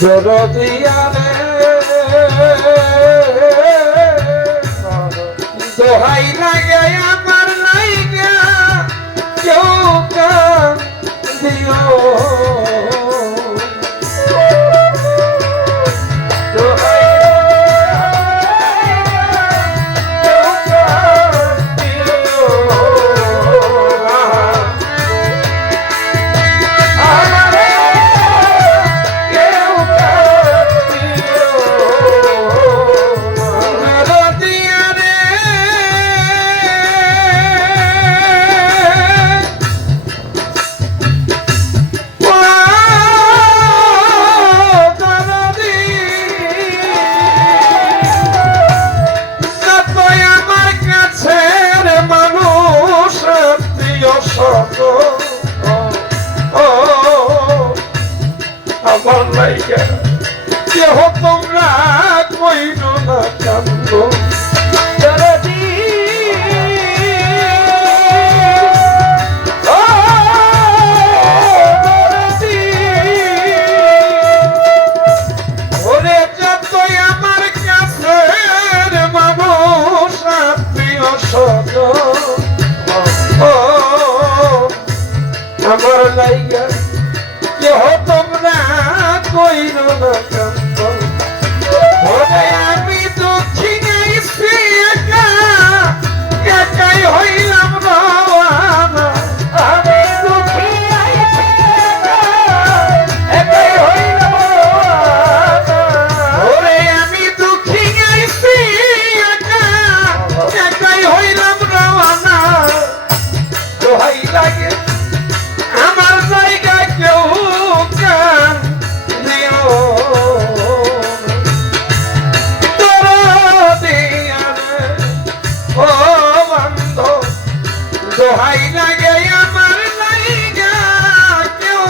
দরদিয়ারে দোহাই লাগে আমার লাইগা কেউ কান্দিও আমার লাইগা কেহ তোমরা কইর না কান্দ ওরে যতই আমার কাছের মানুষ আত্মীয় স্বজন আমার লাইগা কেহ তোমরা কইর না কান্দ ওরে আমি দুঃখী গাইছি একাই হইলাম রওয়ানা আমি দুঃখী গাইছি একাই হইলাম রওয়ানা ওরে আমি দুঃখী গাইছি একাই হইলাম রওয়ানা দোহাই লাগে আমার জায়গা কেউ কান দিও দরদিয়ারে ও বান্ধব দোহাই লাগে আমার জায়গা কেউ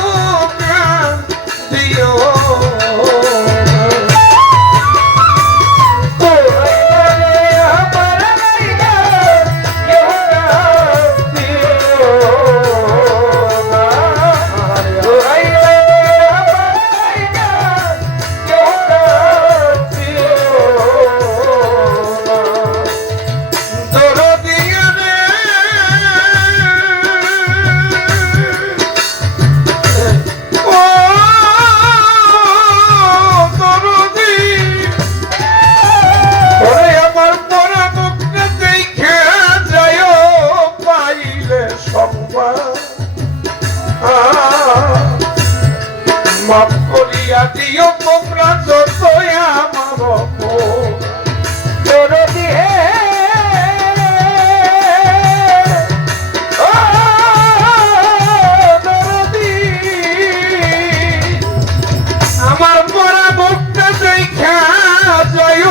কান দিও মাফ করিয়া দিও তোমরা যতই আমার দরদি হে দরদি আমার মরা মুখটা দেখা জয়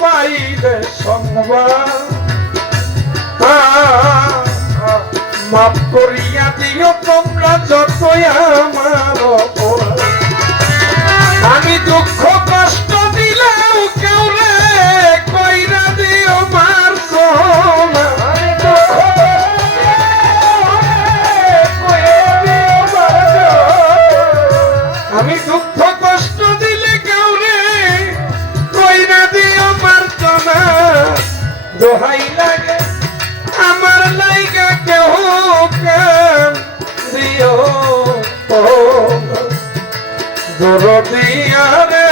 পাইলে সংবাদ মাফ করিয়া দিও তোমরা যতই আমার আমি দুঃখ কষ্ট দিলেও কেউরে কইরা দিও মার সোনা আমি দুঃখ কষ্ট দিলে কেউরে কইরা দিও মার সোনা দোহাই লাগে আমার লাইগা কেউ কান দিও দরদিয়ারে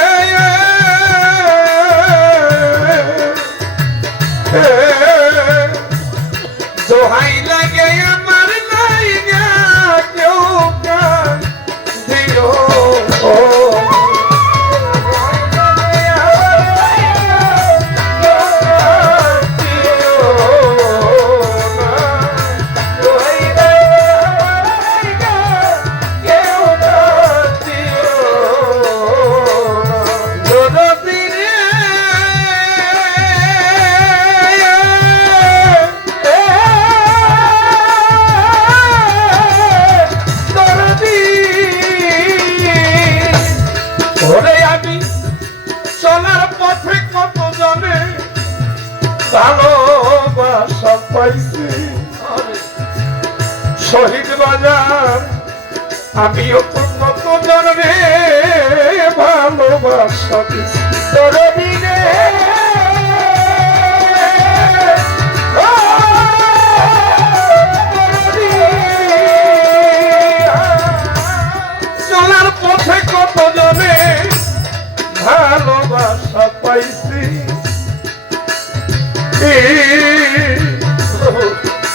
দোহাই লাগে আমার লাইগা কেউ কান দিও ভালোবাসা পাইছি শহীদ বাজার আমিও তো কত জনে ভালো ভালোবাসা দিছি দরদি রে চলার পথে কত জনে ভালোবাসা পাইছি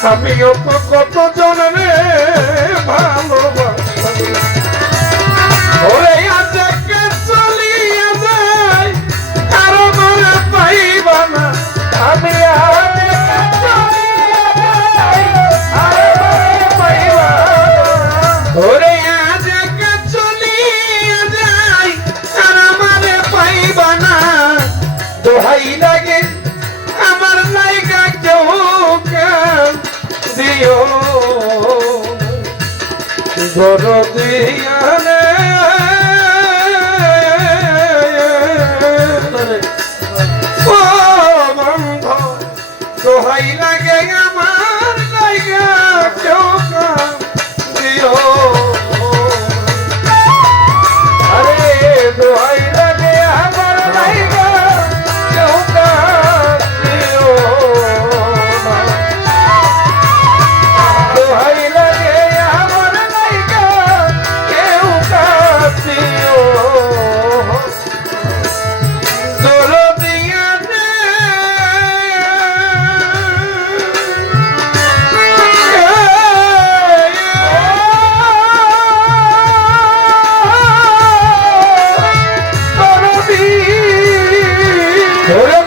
আমিও তো কত জনে ভালোবাসা ওরে আজকে চলিয়ে যাই কারো ঘরে পাইবা না আমি ওরে আজকে চলিয়ে যাই আর আমারে পাইবা না দোহাই লাগে আমার লাইগা কেউ দিও দরদিয়ারে ও বন্ধ দোহাই লাগে আমার লাইগা কেউ দিও আরে দোহাই লাগে আমার লাইগা কেউ দিও দোহাই লাগে আমার লাইগা কেউ দিও দরদিয়ারে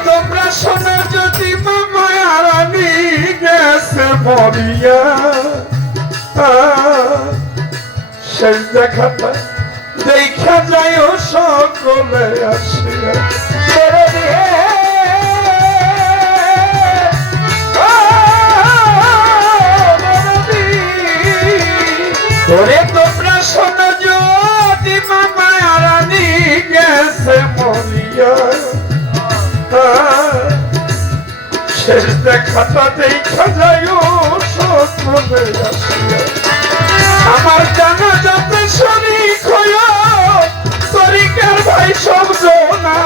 তোমরা শোনো যদি মামা রানী গেছে মরিয়া শেষ দেখাটা দেখা যায় সকলে আসিয়া তোরে তোমরা শোনো যদি মামা রানী গেছে মরিয়া শেষ দেখাটা দেখা যায় সকলে আসিয়া আমার জানা যাতে শরীক হইয় শরীকের ভাই সব জোনা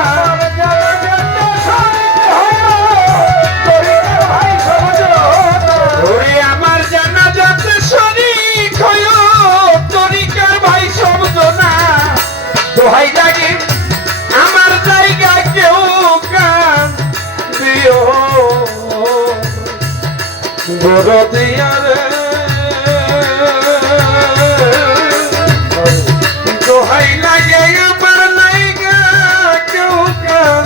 আমার জানা যাতে শরীক হইয় শরীকের ভাই সব জোনা দোহাই লাগে আমার জায়গা কেউ কান দিও দরদিয়ারে দোহাই লাগে আমার লাইগা কেউ কান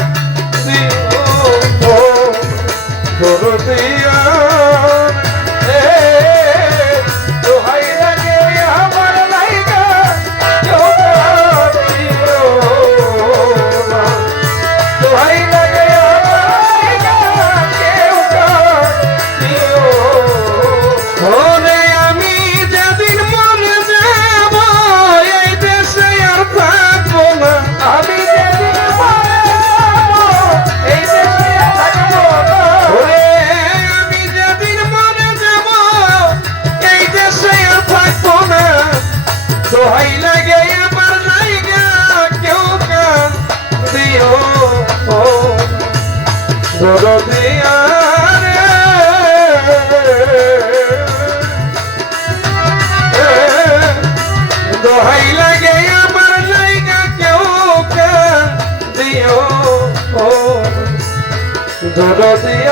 দিও দরদিয়ারে দোহাই লাগে আমার লাইগা কেউ কান দিও দোহাই লাগে ওরে আমি যেদিন মরে যাব এই দেশে আর থাকবো না আমি যেদিন মরে যাব এই দেশে আর থাকবো না ওরে আমি যেদিন মরে যাব এই দেশে আর থাকবো না দোহাই লাগে আমার লাইগা কেউ কান দিও দরদিয়ারে দোহাই লাগে আমার লাইগা কেউ দিও দরদিয়ারে